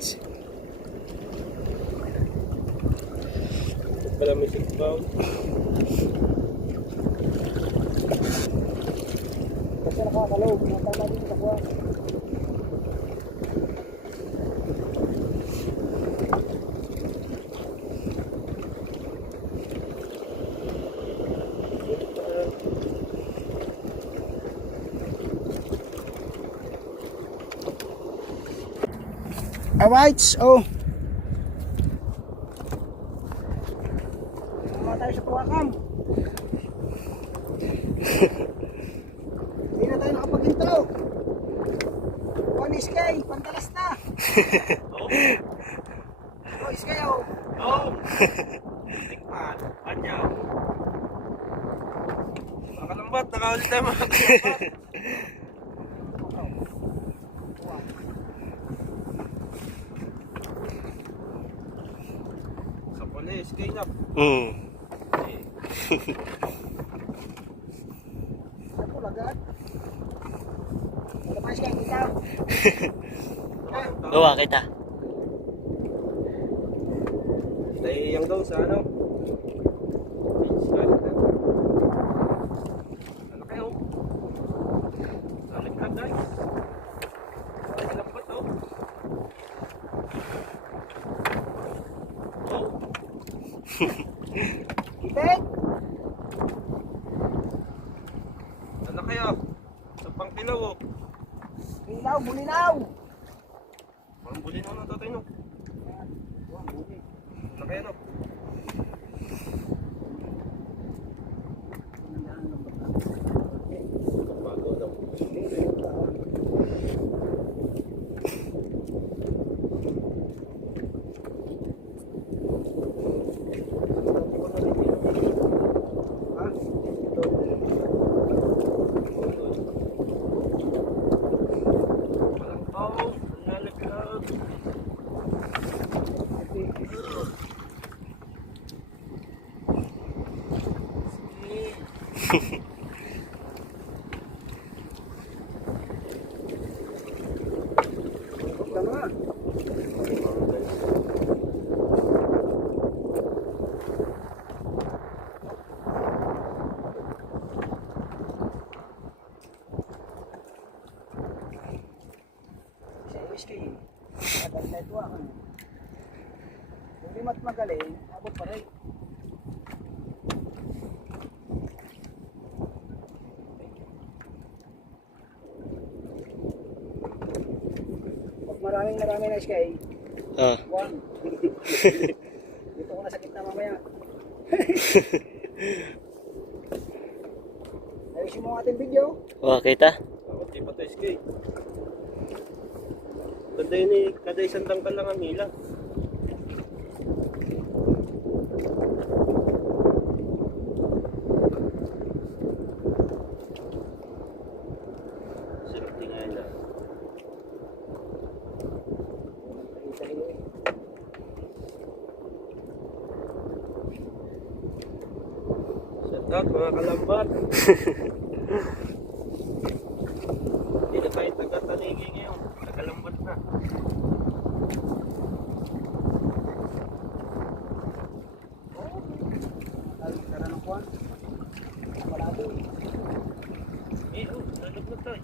whites. Wala may 6 pound. Kasi nakakalog, natama din sa kuha. Whites, oh. Mga tayo sa Tuwakam. Hindi na tayo nakapag-intro. One Iskay, pantalas na. Oh, Iskay, oh. Oh! Tikman. Panyaw. Mga kalambat, nakaulit tayo mga kalambat. Sa pulis, kay na. Ako lagat. Ano pa Iskay, ikaw? Gawa kita. Stay yang daw sa ano? Ano kayo? Salit ka guys. Ay, lambat oh. Oh. Itek! Ano kayo? Sa pangkilaw oh. Ilaw, bulinaw! Parang bulin mo ng tatay no. Ano kayo no? Bago daw. Oh, nalaglag. Tama. Sa Iskay, agad na ito ako. Kung di mat magaling, abot pa rin. Pag maraming na Iskay, Ah. one. Dito ko na sa gitna mamaya. Ayusin mo ang ating video. Gawa kita. Bakit di pa tayo skate? Kada isang tangkal lang ang hila. Sarap tingnan na. Shout out mga kalambat. Hindi na tayo taga-taligi ngayon. Nakalambat na. Tara ng kuwan. Malabo. Nalaglag tayo.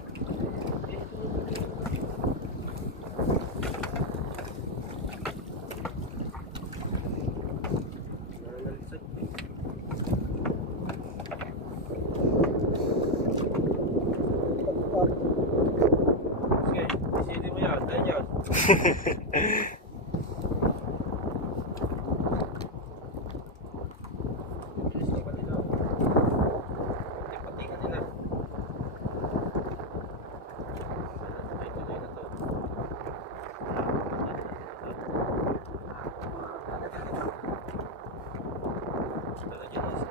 Nalalisag. Sige, isili mo yan. Dahil yan. Bilis na pa nila. Patingan nila. Ay, tuloy na to. Talagyan na sa...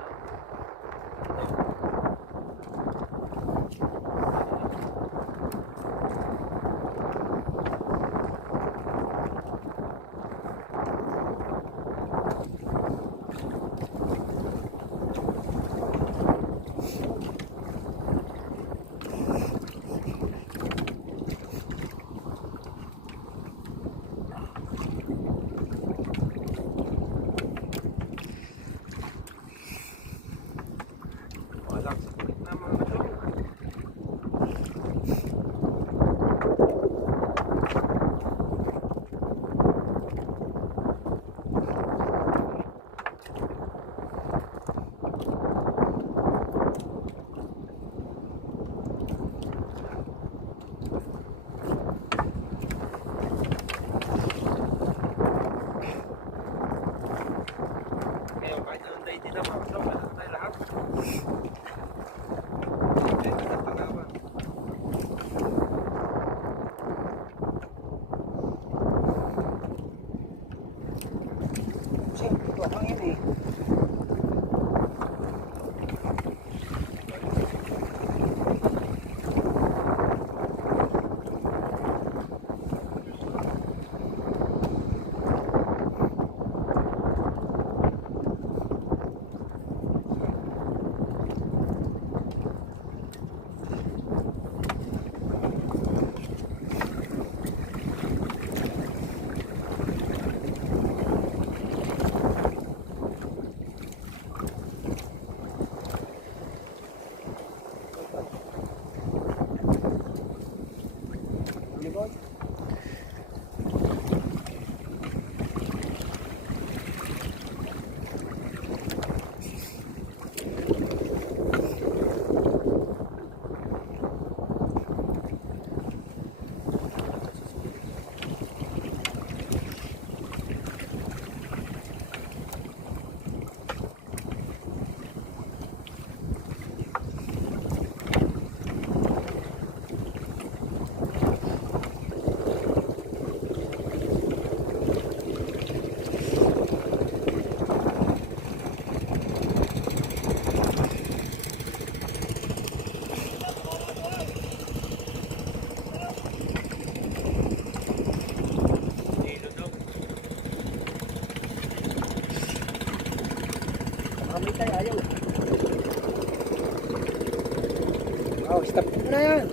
Ano na yan?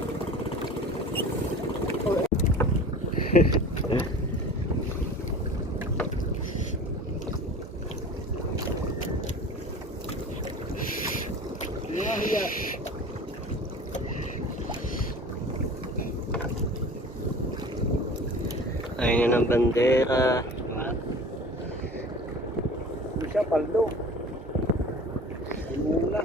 Oh, mga hiya. Ayun yun ang bandera. Ano siya, paldo. Ay muna.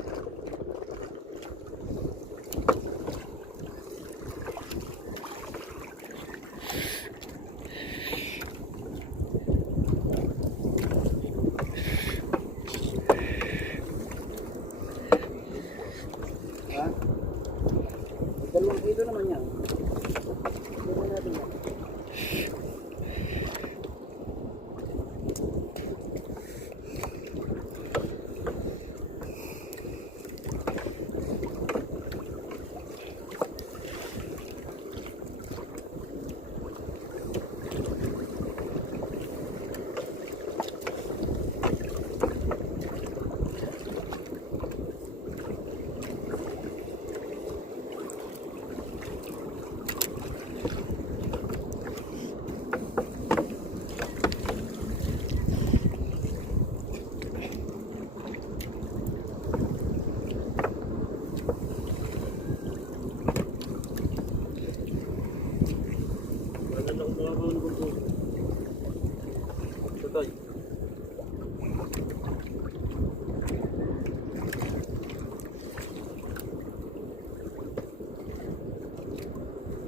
Ha? 2 kilo naman yan. Tignan natin yan. Ano lang mga rulong ko. Tutoy.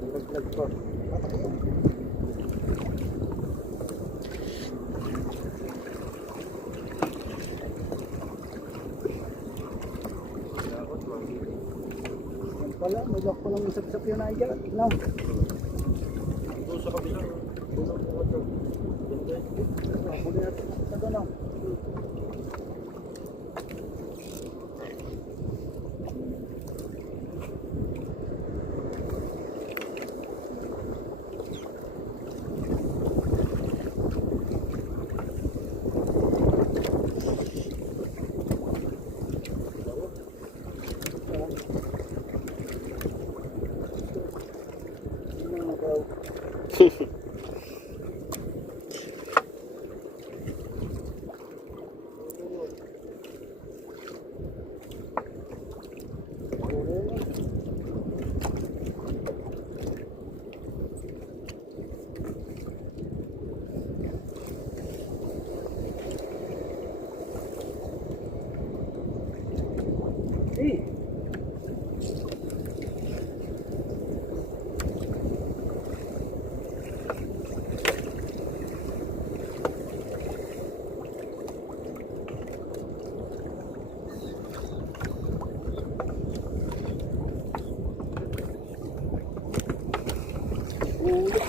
Naglag ko. Dapat makikita. Yan pala, may lock ko lang yung sapsap yun ay dyan. No. Doon sa kabilang. Doon ko ito. Ganda. Huli natin sa doon. No. Eh, ulit.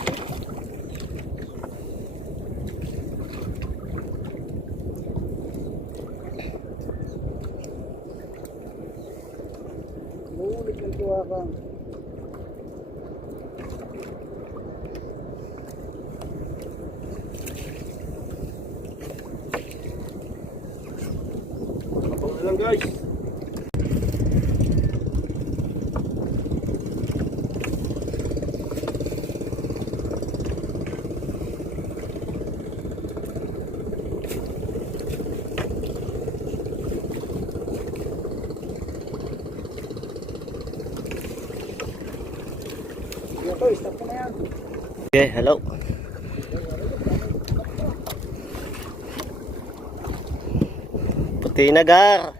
Ulit ng tuwa ka. Kapag na lang guys. Ito, stop ko na yan. Okay, hello. Puti na gar.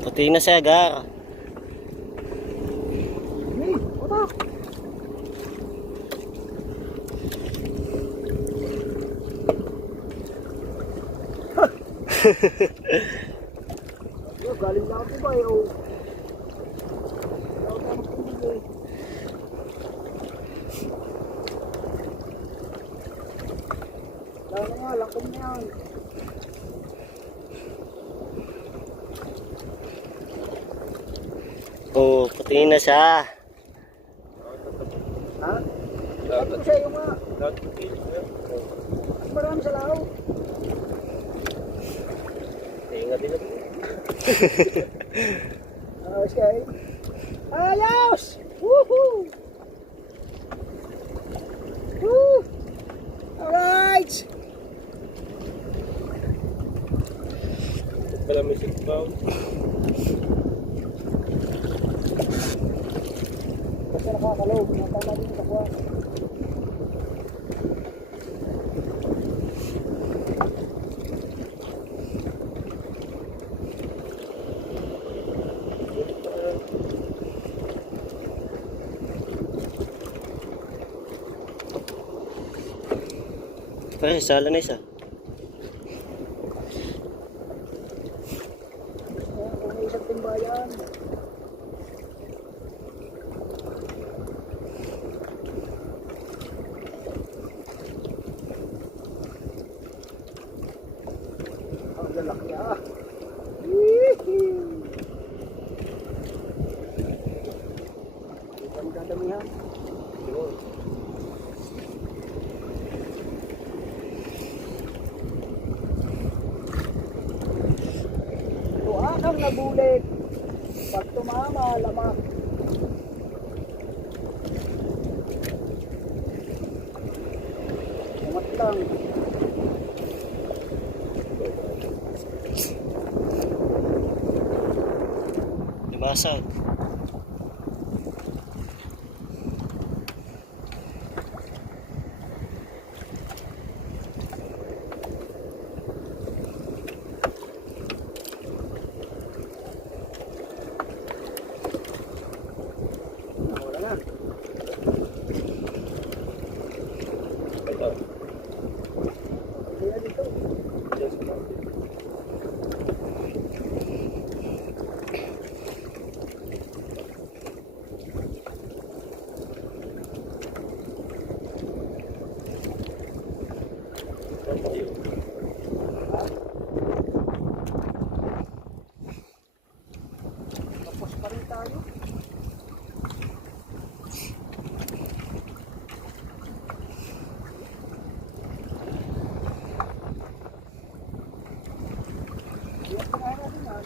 Puti na siya gar. Hey, otak. Yo, galing lang ako ba eh. Lalo nga, lakom na yan. Oh, puti na siya. Ha? Sabi ko sa'yo nga, Lahat ng kilos na yan. mas marami sa lao. Gabi na. Ayos guys. Ayos! Woohoo! Woo! Alright! Pala may 6 pounds. Basta nakakalog. Natama din sa kuha. Pare, sala na isa. Kung may isang timbayan. Ang lalaki ah. Ang dadamihan. Tuakang nabulit. Pag tumama, lamak. Umat lang. Lumasag. Wala na. Ito. Kaya dito. Yes, ma'am. Tapos pa rin tayo. Iyak na nga natin ah.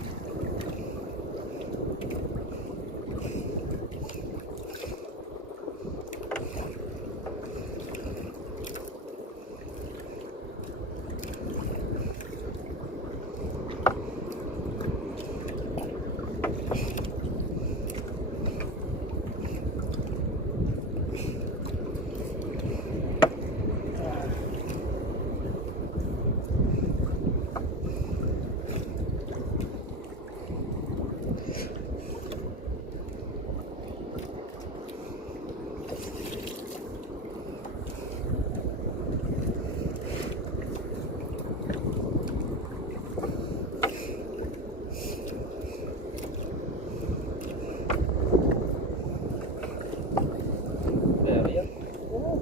Kaya yan. Oo.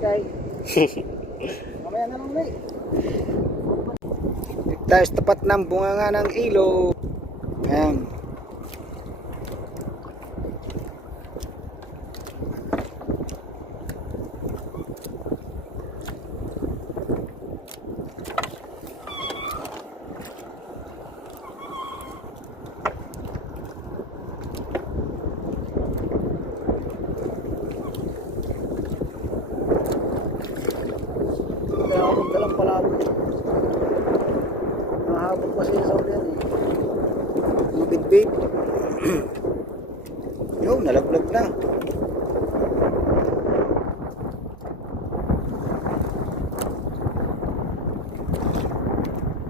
Sky. Mamaya na lang ulit. Tayo sa tapat ng bunganga ng ilog. Ayan. Kaya ako dalang palalo. Mahabot pa siya sa ulian eh. Mabitbit. Yo, nalaglag na.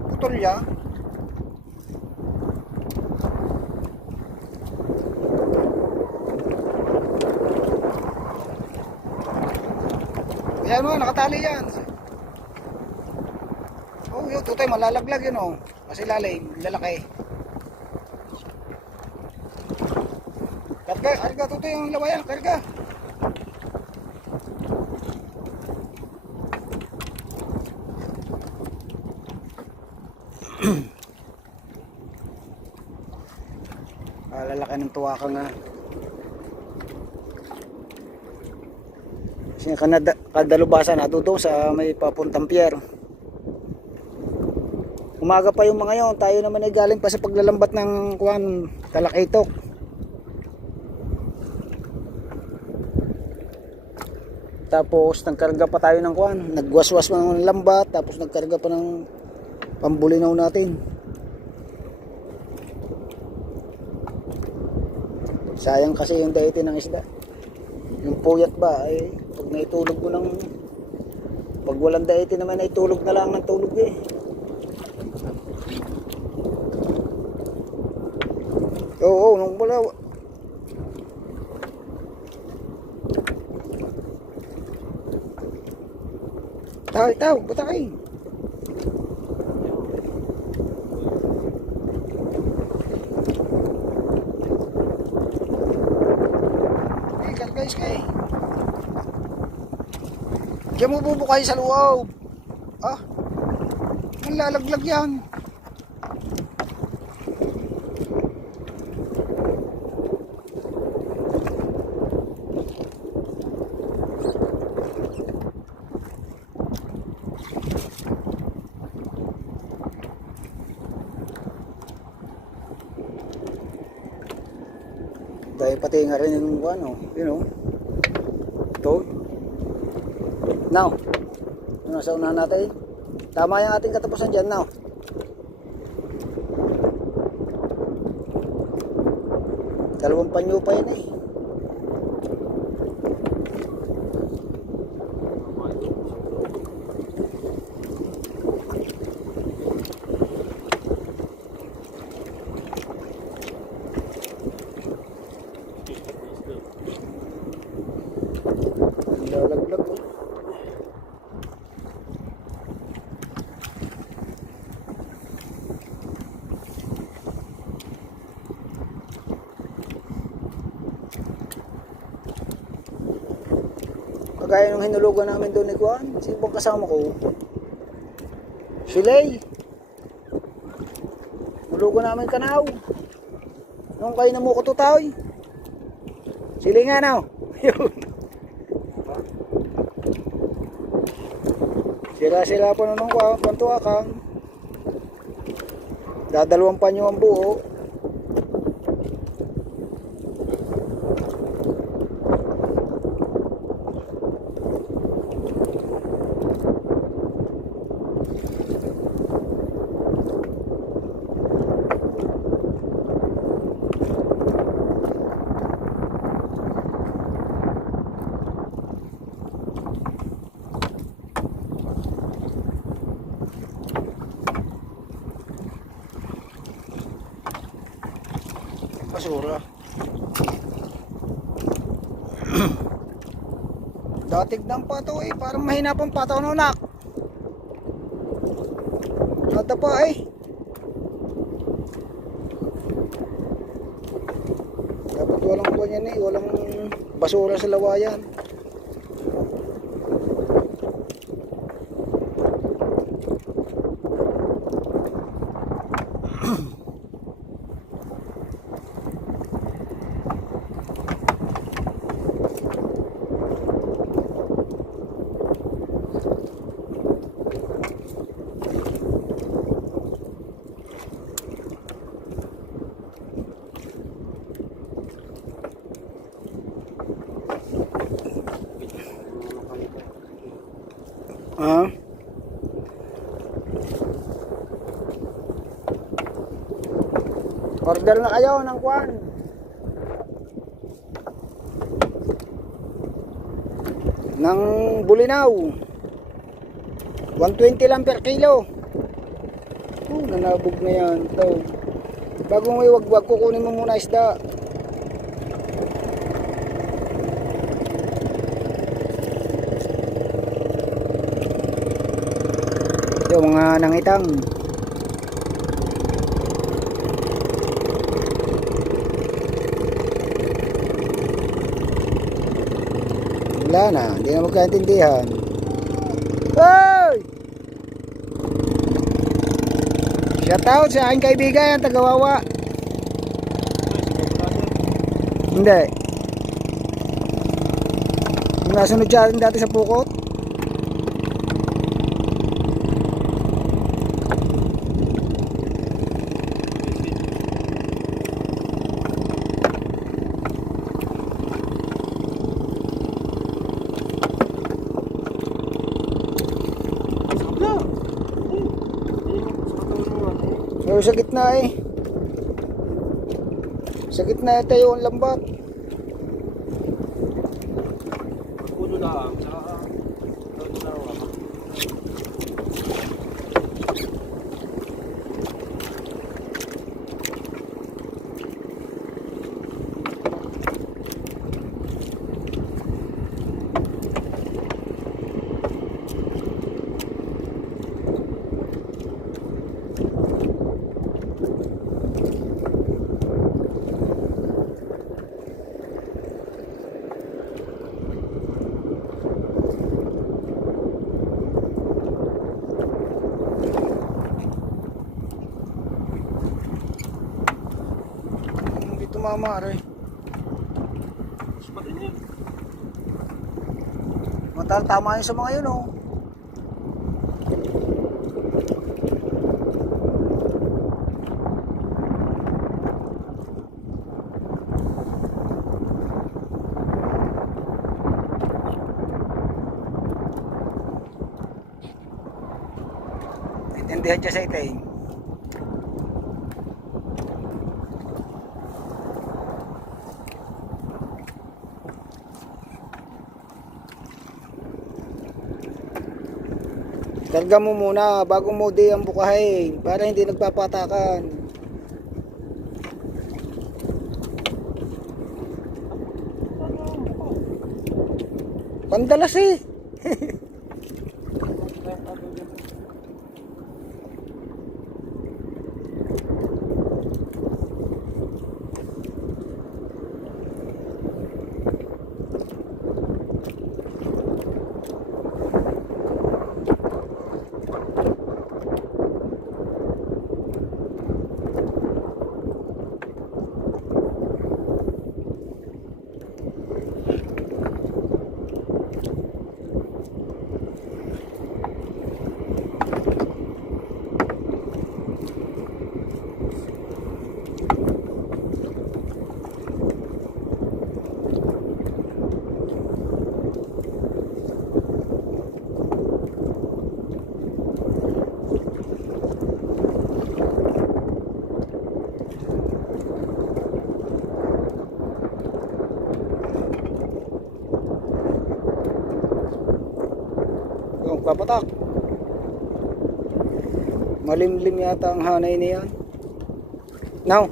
Putol ya. Ayan mo, nakatali yan. Oh, yun, tutay, malalaglag yun oh. Kasi lalim, lalaki. Cut Karga, tutoy yung lawayan, karga. Lalaki ng tuwaka nga. Kasi kadalubasan na doon sa may papuntang pier. Umaga pa yung mga yon, tayo naman ay galing pa sa paglalambat ng kuwan, Talakitok. Tapos nagkarga pa tayo ng kuwan, nagwaswas pa ng lambat, tapos nagkarga pa ng pambulinaw natin. Sayang kasi yung daete ng isda. Yung puyat ba ay pag naitulog mo ng pag walang daete naman ay tulog na lang ng tulog eh. Oo, nung wala. Taw, butay. Guys, kay. Diyan mo bubukay sa loob. Ah, malalaglag yan. Dahil pati nga rin yung ano, you know. Ito. Now, ano sa unahan natin? Tama yung ating katapusan dyan now. Dalawang panyo pa yan eh. Lalaglag oh. Kagaya nung hinulugan namin doon ni Juan, sino bang kasama ko? Silay. Hulugan namin kanaw. Nung kayo na mo ko tutoy. Silay nga now. Yun. Sila po nung kwantuakang. Dadalawang pa nyo ang buo. Basura. Datig ng pato eh, parang mahina pang pato no nak. Nata pa eh. Dapat walang kuwan yan eh, walang basura sa lawayan. Ah. Order na kayo ng kwan. Ng bulinaw. 120 lang per kilo. Nanabog na yan. Ito. Bago may wagwag, kukunin mo muna isda. Yung mga nangitang. Wala na, hindi na magkaintindihan. Hoy! Shout out sa aking kaibigan, taga-Wawa. Hindi. Yung nasunod siya rin dati sa Pukot. So, sa gitna eh. Sa gitna tayo ang lambat. Ulo lang. Saka, ulo lang. Hindi tumama rin. Spot din yun. Tama yun sa mga yun oh. Intindihan siya sa itain. Karga mo muna bago mo di ang bukahin para hindi nagpapatakan. Pandalas eh. Yung papatak. Malimlim yata ang hanay niyan. Now.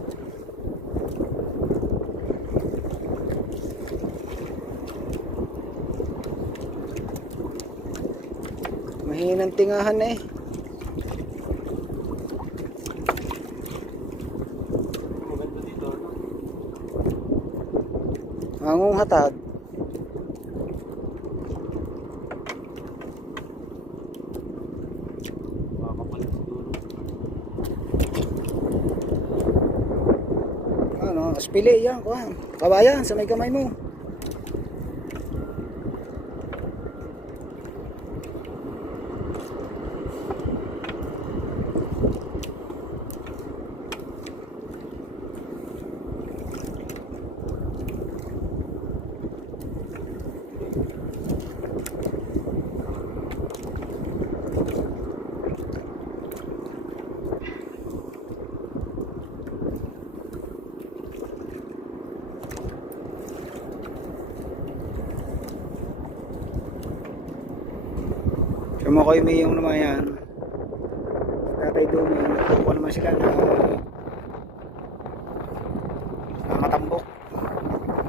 Mahinang tingahan eh. Maganda dito, ano? Hangong hatag. Makakapalit siguro. Ano, aspili yan, kuha. Kabayan sa may kamay mo. Kumukoy may yung naman yan. Tatay Dumi, nagtupo naman sila na matambok.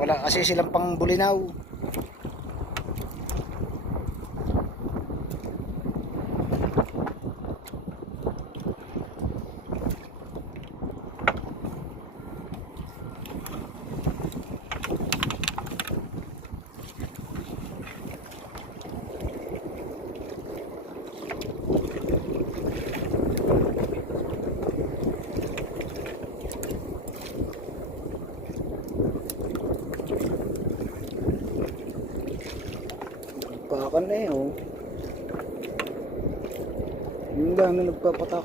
Wala kasi silang pang bulinaw. na eh, oh. Yung dami nagpapatak.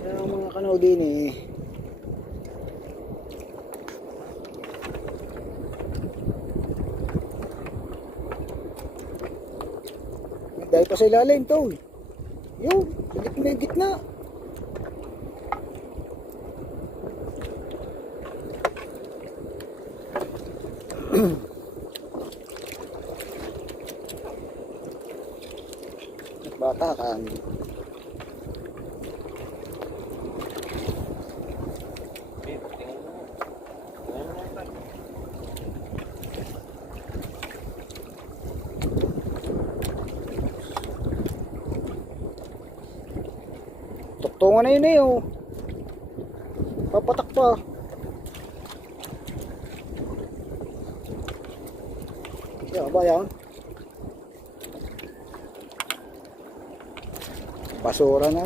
Kaya ang mga kanaw din eh. Dahil pa sa ilalim to. Yun, may gitna. Bata kan. Tuktungan na yun eh, oh. Papatak pa. Ya, ba yan? Basura na.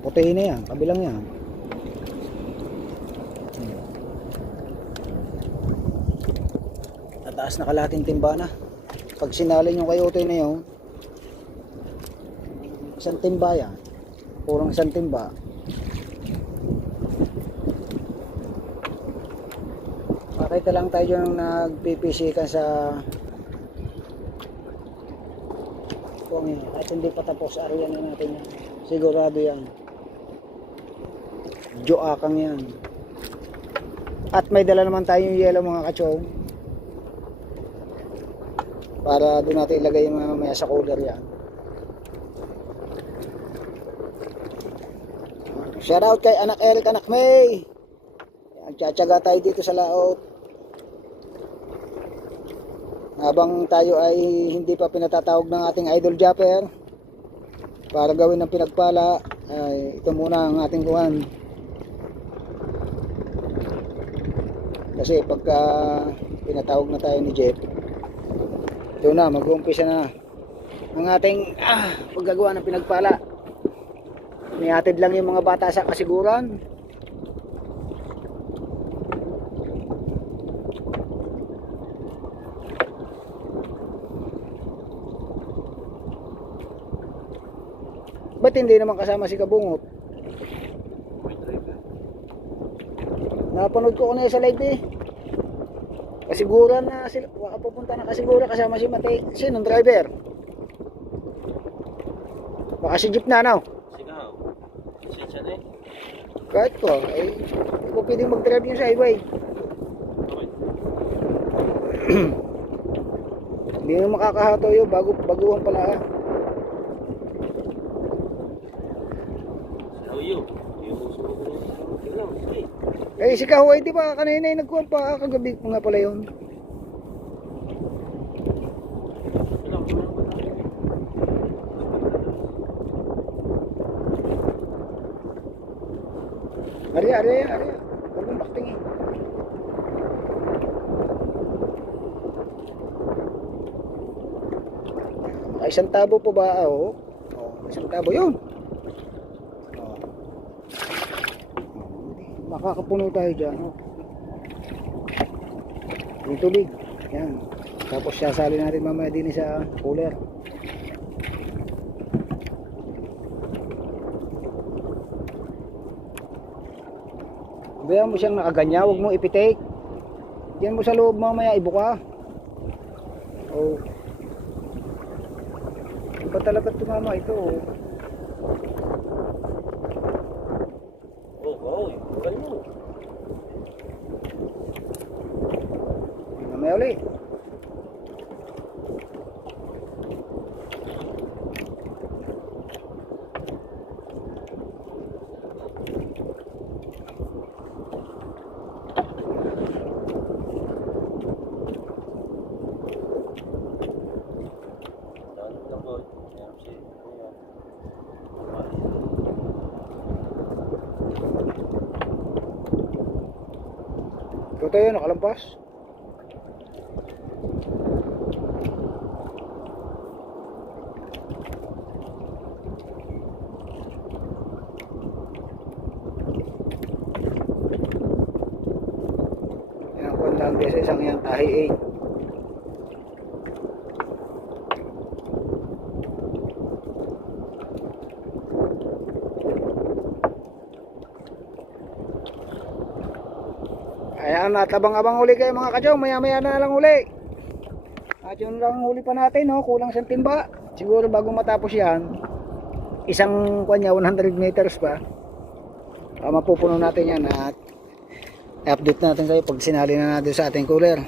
Puti na yan, kabilang yan. Taas na kalating timba na. Pag sinalin yung kayote na yun, isang timba yan. Purong isang timba. Pakita lang tayo yung nagpipisikan sa kung yun. At hindi pa tapos, ariyan na natin yan. Sigurado yan. Joakang yan. At may dala naman tayong yelo mga kachong. Para doon natin ilagay yung mga mamaya sa cooler yan. Shout out kay Anak Eric, Anak May. Nagtsatsaga tayo dito sa laot. Habang tayo ay hindi pa pinatatawag ng ating idol Japper para gawin ng pinagpala, ay ito muna ang ating kuhan. Kasi pagka pinatawag na tayo ni Jeff, ito na, mag-uumpisa na ang ating paggagawa ng pinagpala. Nihatid lang yung mga bata sa kasiguran. Ba't hindi naman kasama si Kabungot? Napanood ko na sa live eh. Kasiguran na sila, pupunta na kasiguran kasama si Matay. Sinong driver? Baka si Jeep na, no? Sigaw. Siya na eh. Kahit ko, eh, hindi ko pwedeng mag-drive yung sa highway. Hindi na makakahato yun, baguhan pala. How you? Yung Eh, si Kahuay, di ba kanina yung nagkuhan pa, kagabi ko nga pala yun. Arya. Huwag mong baktingin. Ay, isang tabo po ba? Oh, isang tabo yun. Makakapuno tayo dyan. Yung tubig. Yan. Tapos sasali natin mamaya din sa cooler. Bayan mo siyang nakaganya, huwag mo ipitik. Diyan mo sa loob mamaya, ibuka. Oh. Iba talaga tumama ito. Oh, bukan mo. Mamaya ulit. Ito tayo, nakalampas. Yan, kung lang beses ang yan tahi eh. Ayan, at abang-abang uli kayo mga kachaw, maya-maya na lang uli. At yun lang huli pa natin, no? Kulang sa timba. Siguro bago matapos yan, isang kanya 100 meters pa. Mapupuno natin yan at i-update natin kayo pag sinali na natin sa ating cooler.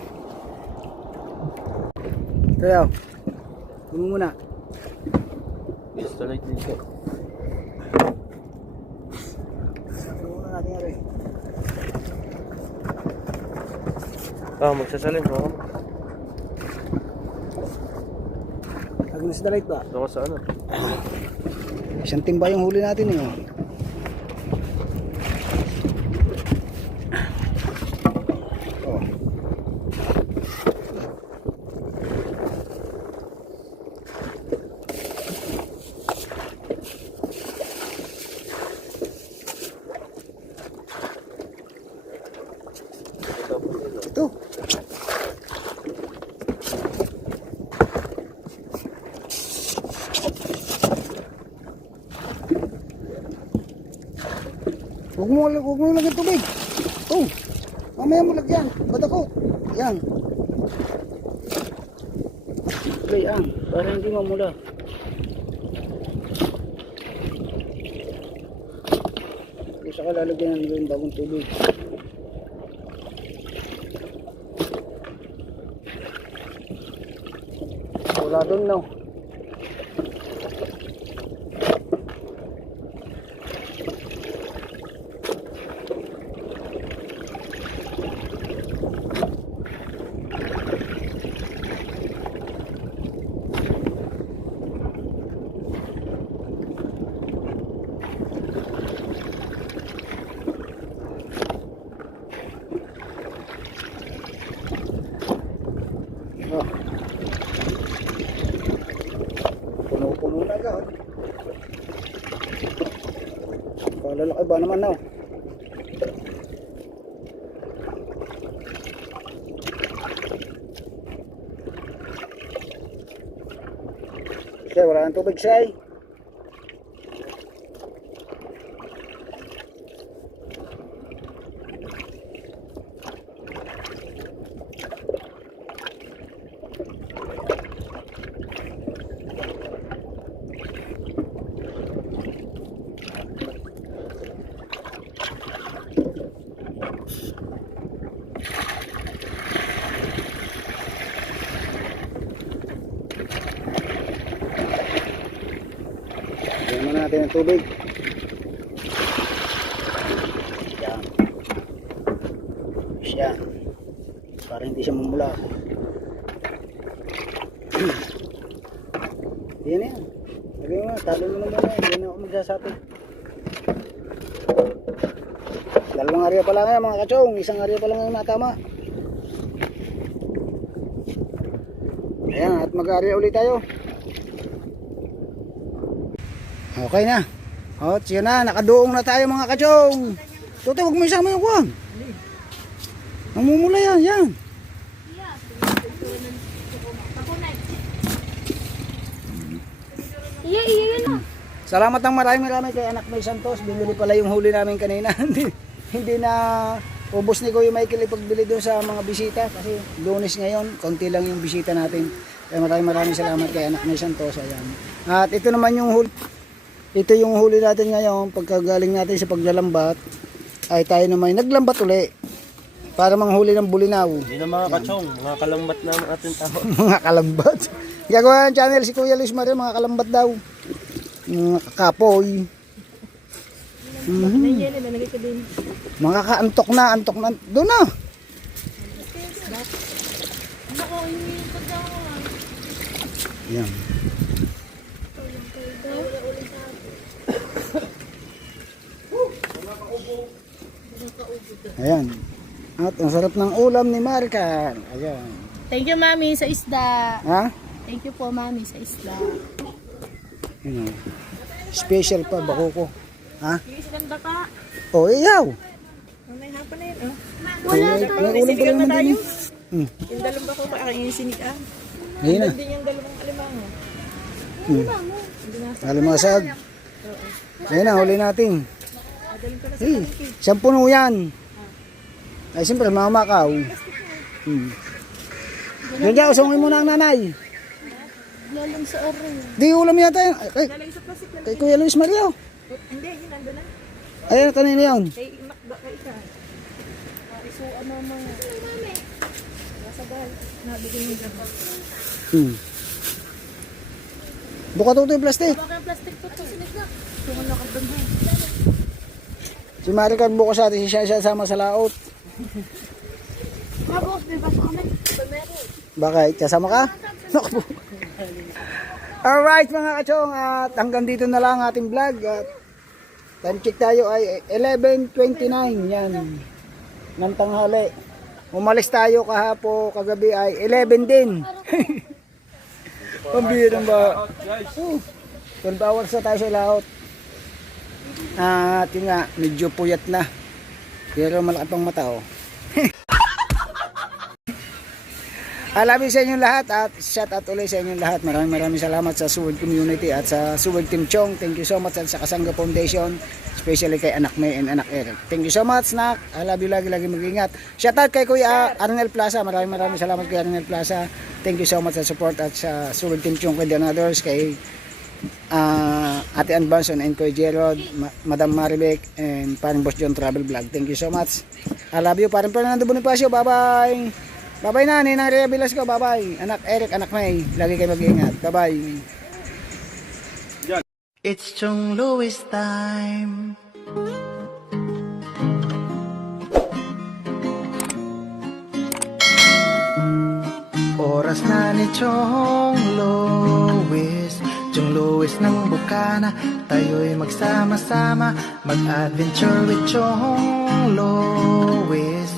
Ito yaw, gumo muna. Gusto like dito. Gumo muna natin yan rin. Magsasalin ako. Agnes the light ba? Ako sa ano? Isang timba yung huli natin eh. Oh. Ito. Huwag mo lagyan tubig. Oh, mamaya mo lagyan. Ba't ako? Yan. Okay, para hindi mamula. Isa ka lalagyan ng bagong tubig. Wala doon, no? Oh. Puno-puno na agad. Palalaki ba naman na? Okay, wala nang tubig siya eh. Lagyan mo natin ang tubig. Yan. Yan. Para hindi siya mamula. Yan yan. Lagyan mo, talo mo na muna. Hindi na ako magsasabi. Dalawang area pa lang yan mga kachong. Isang area pa lang yung natama. Ayan, at mag-area ulit tayo. Okay na. O, siya na. Nakaduong na tayo mga kachong. Tuto, huwag mo isama yung kuwan. Namumula yan, yan. Iya, yun. Salamat ng marami kay Anak May Santos. Binili pala yung huli namin kanina. Hindi na ubos ni Kuya Michael ipagbili doon sa mga bisita. Kasi Lunes ngayon, konti lang yung bisita natin. Kaya maraming salamat kay Anak May Santos. Ayan. At ito naman yung huli. Ito yung huli natin ngayon. Pagkagaling natin sa paglalambat, ay tayo naman naglambat uli. Para manghuli ng bulinaw. Hindi na mga kachong, mga kalambat na ating tao. Mga kalambat. Gagawa ng channel si Kuya Luis Mario, mga kalambat daw. Mga kakapoy. Mga kaantok na. Doon na. Yan. Ayan. At ang sarap ng ulam ni Maricar. Ayan. Thank you, Mami, sa isda. Ha? Thank you po, Mami, sa isda. Ano? Special pa, bakuko. Ha? Yung silang baka. Oh, iyaw. May hapon na yun, oh. Wala may ulam pala naman din. Yung dalawang bako pa, aking yung sinig, ah. Ayun na. Din yung dalawang alimango. Alimasag. Ayun na, huli natin. Hey, 10 na yan. Ay, siyempre, mamakaw. Diyan dyan, usungin mo na ang nanay. Lalang sa orin. Di ulam yata yan. Lalang sa plastic lang. Kay Kuya Luis Mario. Hindi, yun nandun na. Ayan, kanina yun. Kay Makba, kay ka. Isuan mo mo. Mami. Nasa bahal. Nabigyan mo dyan. Buka to yung plastic. Baka yung plastic po ito. Sinig na. Tungan na kang dun. Si Maricar bukas sa atin, siya sama sa laot. Boss, may baso kami. Bakit? Kasama ka? Naku. Alright mga kachong, at hanggang dito na lang ating vlog. At time check tayo ay 11:29 yan ng tanghali. Umalis tayo kahapo, kagabi ay 11 din. Pambihirang ba? 12 hours na tayo sa laot. At yun nga, medyo puyat na. Pero malaki pang mata oh. I love you sa inyong lahat at shout out ulit sa inyong lahat. Maraming salamat sa Suword Community at sa Suword Team Chong. Thank you so much at sa Kasangga Foundation, especially kay Anak May and Anak Eric. Thank you so much, Nak. I love you lagi mag-ingat. Shout out kay Kuya Arnel Plaza. Maraming salamat kay Arnel Plaza. Thank you so much sa support at sa Suword Team Chong with the others, kay Ate Ann Banson and Kuya Gerald, Madam Maribek and Paring Boss John Travel Vlog. Thank you so much. I love you. Paring Fernando Bonifacio. Bye-bye. Bye-bye na, Ninang Rhea Velasco, bye-bye. Anak Eric, Anak May, lagi kayo mag-iingat. Bye-bye. It's Chong Louis time. Oras na ni Chong Louis, Chong Louis ng Bukana. Tayo'y magsama-sama, mag-adventure with Chong Louis.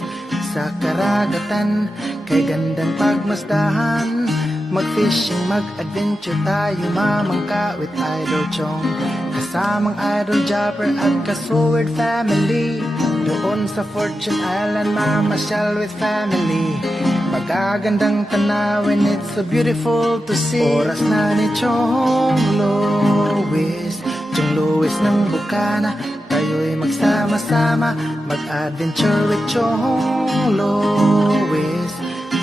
Sa karagatan, kay gandang pagmasdahan, mag-fishing, mag-adventure tayo, mamangka with Idol Chong. Kasamang Idol Jopper at ka-Suword family, doon sa Fortune Island, mamasyal with family. Magagandang tanawin, it's so beautiful to see. Oras na ni Chong Louis, Chong Louis ng Bukana. Tayo'y magsama-sama, mag-adventure with Chong Louis.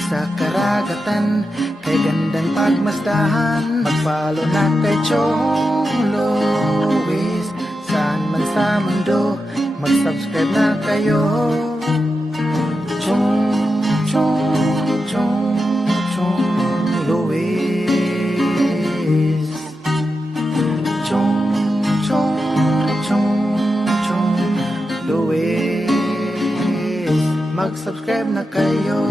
Sa karagatan, kay gandang pagmasdahan, mag-follow na kay Chong Louis. Saan man sa mundo, mag-subscribe na kayo. Chong Louis. Louis, mag-subscribe na kayo.